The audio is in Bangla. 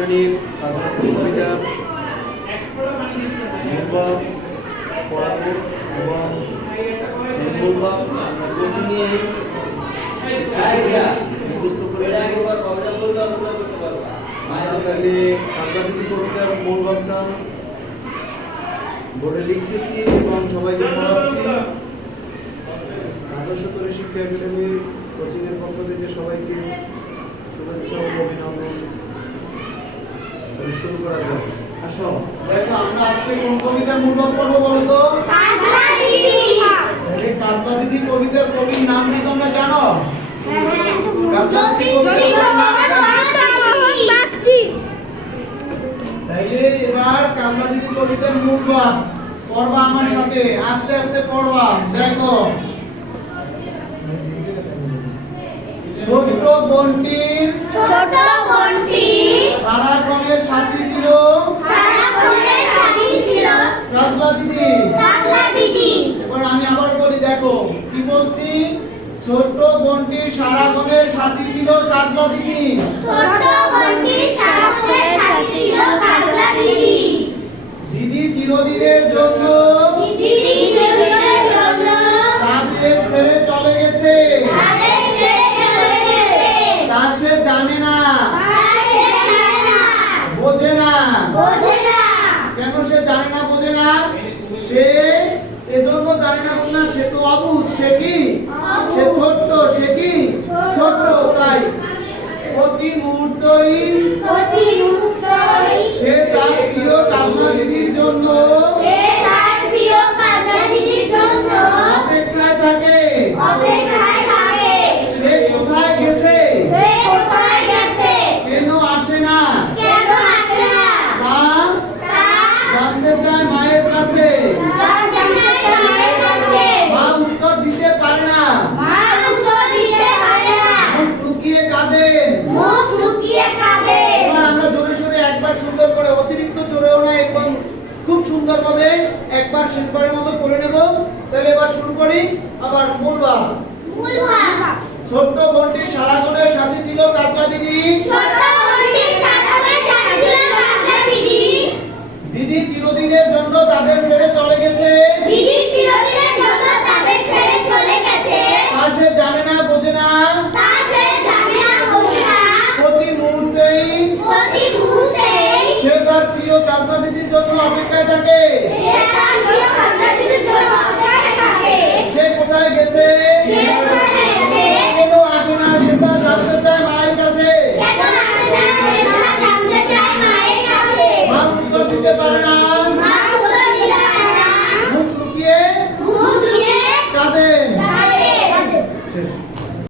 শ্রেণীর কবিতা পড়াবো এবং কোচিংয়ে মুখস্থ করে তাহলে কাজবাদিতি কবিতার মূল ভাবনা বোর্ডে লিখতেছি এবং সবাইকে পড়াচ্ছি। আদর্শতরী শিক্ষা একাডেমির কোচিংয়ের পক্ষ থেকে সবাইকে শুভেচ্ছা ও অভিনন্দন। শুরু করা যাক। আসো দেখো আমরা আজকে কোন কবিতার মূল ভাব পড়বো বলো তো? কাজবাদিতি। এই কাজবাদিতি কবিতার কবির নাম কি তোমরা জানো? কাজবাদিতি কবিতার নাম তাইলে এবার কাজবাদিতি কবিতার মূল ভাব পড়বা আমার সাথে, আস্তে আস্তে পড়বা। দেখো ছোট বোনটির সারাক্ষণের সাথী ছিল কাজলা দিদি। এবার আমি আবার বলি, দেখো কি বলছি, ছোট বোনটির সারাক্ষণের সাথী ছিল কাজলা দিদি। দিদি চিরদিনের জন্য তাদের ছেড়ে চলে গেছে। তা সে জানে না, বোঝে না। কেন সে জানে না, বোঝে না? সে এজন্য জানে না বললাম, সে তো অবুঝ। সে কি? সে ছোট্ট। সে কি? ছোট্ট। তাই প্রতি মুহূর্তই সে তার প্রিয় কাজলা দিদির জন্য অপেক্ষায় থাকে। সে কোথায় গেছে? কেন আসে না? তা জানতে চায় মায়ের কাছে। মা উত্তর দিতে পারে না। মুখ লুকিয়ে কাঁদে। এবার আমরা জোরে সোরে একবার সুন্দর করে, অতিরিক্ত জোরেও না, একদম খুব সুন্দরভাবে একবার শেষবারের মতো করে নেব। তাহলে এবার শুরু করি। আবার মূল ভাব। ছোট্ট বোনটির সারাক্ষণের সাথী ছিল কাজলা দিদি। দিদি চিরদিনের জন্য তাদের ছেড়ে চলে গেছে। আর সে জানে না, বোঝে না। প্রতি মুহূর্তেই সে তার প্রিয় কাজলা দিদির জন্য অপেক্ষায় থাকে।